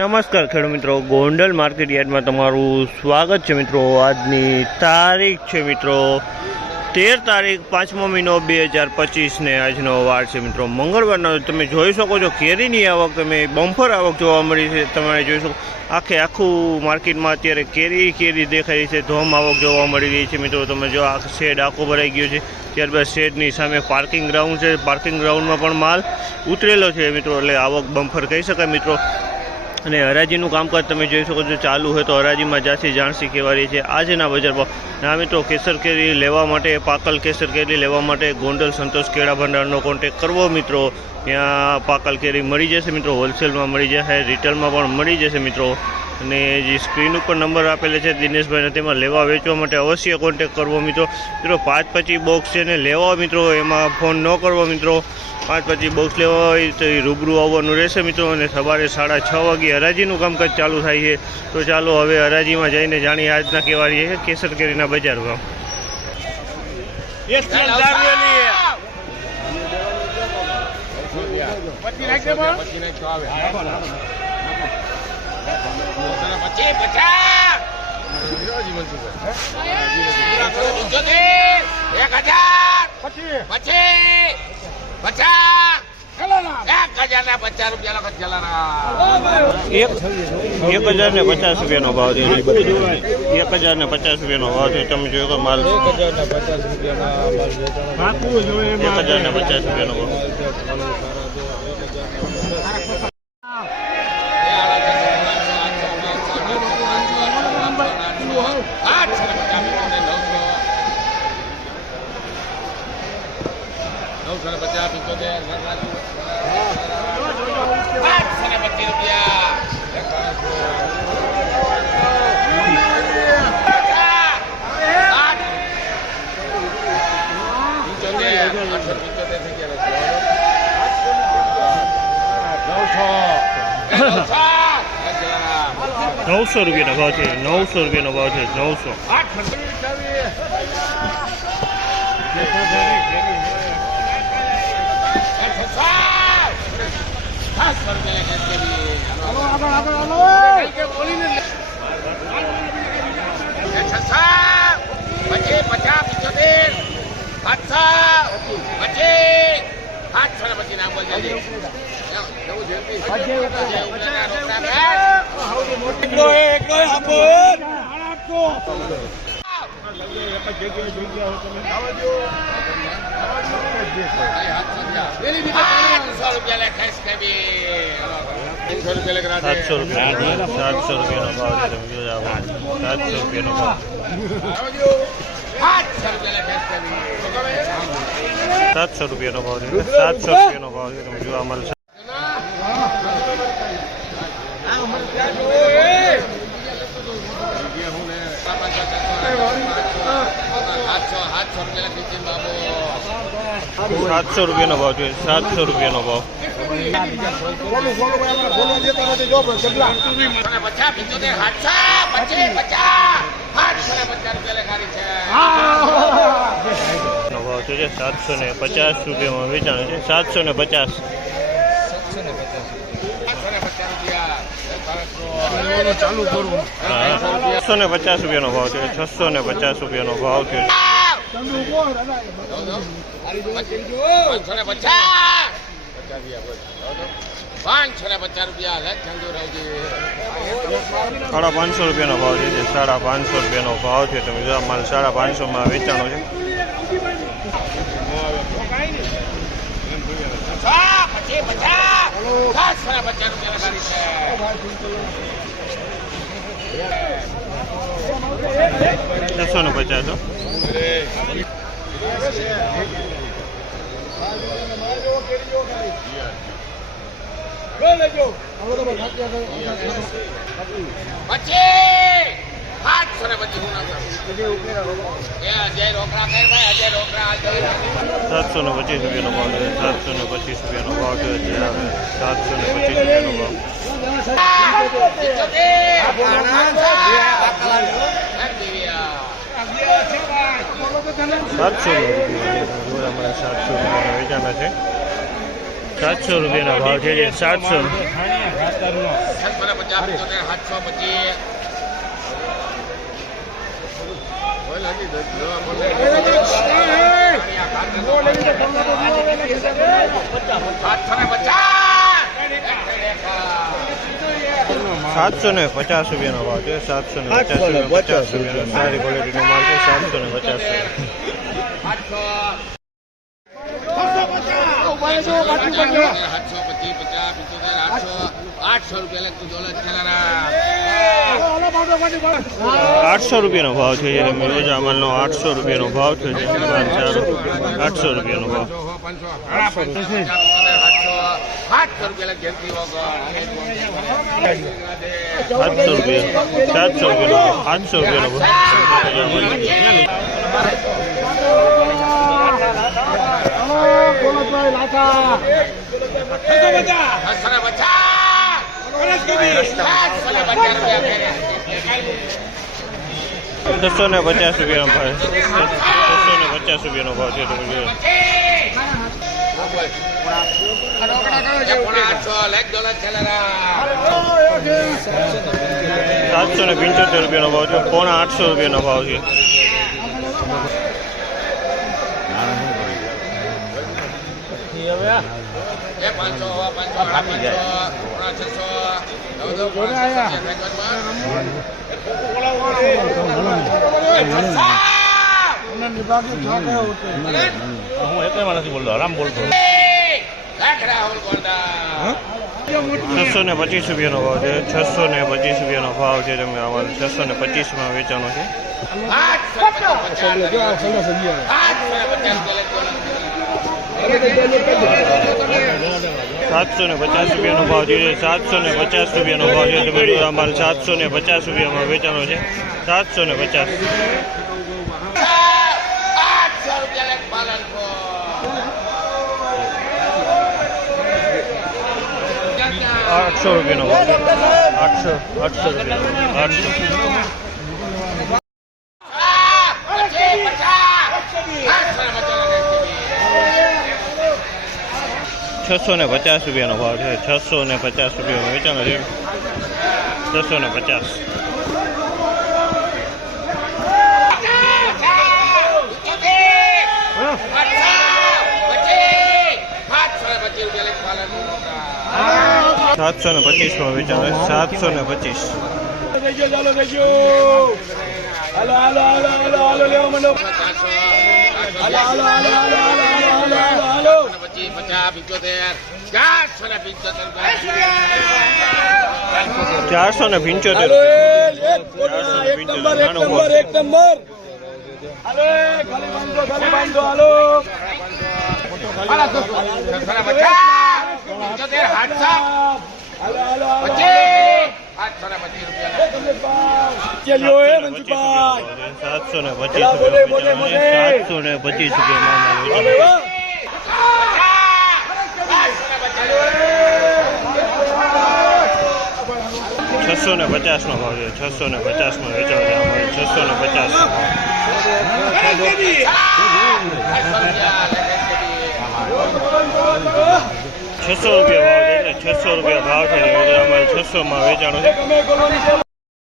નમસ્કાર ખેડૂત મિત્રો, ગોંડલ માર્કેટ યાર્ડમાં તમારું સ્વાગત છે મિત્રો। આજની તારીખ છે મિત્રો 13 તારીખ 5મો મહિનો 2025 ને આજનો વાર છે મિત્રો મંગળવારનો। તમે જોઈ શકો છો કેરીની આવક તમે બમ્પર આવક જોવા મળી છે। તમે જોઈ શકો આખું માર્કેટમાં અત્યારે કેરી દેખાઈ છે, ધોમ આવક જોવા મળી રહી છે મિત્રો। તમે જો આ શેડ આખો ભરાઈ ગયો છે, ત્યારબાદ શેડની સામે પાર્કિંગ ગ્રાઉન્ડ છે, પાર્કિંગ ગ્રાઉન્ડમાં પણ માલ ઉતરેલો છે મિત્રો, એટલે આવક બમ્પર કહી શકાય મિત્રો। અને હરાજીનું કામકાજ તમે જોઈ શકો છો ચાલુ હોય તો હરાજીમાં જાસી જાણસી કહેવાય છે આજના બજાર ભાવ। ના મિત્રો, કેસર કેરી લેવા માટે, પાકલ કેસર કેરી લેવા માટે ગોંડલ સંતોષ કેળા ભંડારનો કોન્ટેક કરવો મિત્રો। ત્યાં પાકલ કેરી મળી જશે મિત્રો, હોલસેલમાં મળી જશે, રિટેલમાં પણ મળી જશે મિત્રો। અને જે સ્ક્રીન ઉપર નંબર આપેલા છે દિનેશભાઈને, તેમાં લેવા વેચવા માટે અવશ્ય કોન્ટેક કરવો મિત્રો। 5-25 બોક્સ છે ને લેવા મિત્રો, એમાં ફોન ન કરવો મિત્રો। 5-25 બોક્સ લેવા હોય તો એ રૂબરૂ આવવાનું રહેશે મિત્રો। અને સવારે 6:30 વાગે હરાજીનું કામકાજ ચાલુ થાય છે। તો ચાલો હવે હરાજીમાં જઈને જાણીએ આજના કેવા છે કેસર કેરીના બજાર ભાવ। ₹1050 ભાવ છે, 1050 ભાવ છે। તમે જોયો માલ 1050 ભાવ। ₹900 ભાવ છે, ₹900 ભાવ છે, 900। ₹700 ભાવ છે, ₹700 ભાવ છે। તમે જોવા મળશે ₹700 ભાવ છે, ₹700 ભાવ। ભાવ છે ₹750 વેચાણ છે, 750। ચાલુ કરું ₹650 ભાવ છે, ₹650 ભાવ છે। ₹550 ભાવ છે, ₹550 ભાવ છે। તમે જો માલ 550 વેચાણો છે। ₹650। ₹725 ભાવ છે, ₹725 ભાવ છે, ₹725 ભાવ। ₹700 વેચાણા છે। 700 રૂપિયાના ભાવ છે જે 700 750 રૂપિયાનો ભાવ છે 750 રૂપિયાનો સારી ક્વોલિટીનો માલ છે 800 રૂપિયાનો ભાવ છે જે રોજા માલનો 800 રૂપિયાનો ભાવ છે 800 રૂપિયાનો ભાવ 700 રૂપિયા 800 રૂપિયાનો છસો ને 50 રૂપિયાનો ભાવ 650 રૂપિયાનો ભાવ છે તમે જોયો 775 રૂપિયાનો ભાવ છે 800 રૂપિયાનો ભાવ છે 625 રૂપિયાનો ભાવ છે 625 રૂપિયાનો ભાવ છે તમે આમાં 625 માં વેચાનો છે 750 રૂપિયાનો ભાવ છે 750 રૂપિયાનો ભાવ છે તમે આમાં 750 રૂપિયામાં વેચાનો છે 750 800 રૂપિયાનો ભાવ 800 રૂપિયા 650 રૂપિયાનો ભાવ છે 650 રૂપિયામાં વેચાનો છે 650 725 માં વેચાનો 725 650 નો ભાવ છે 650 માં વેચાણ છે અમારે 650 600 રૂપિયા ભાવ છે 600 રૂપિયા ભાવ છે અમારે 600 માં વેચાણો છે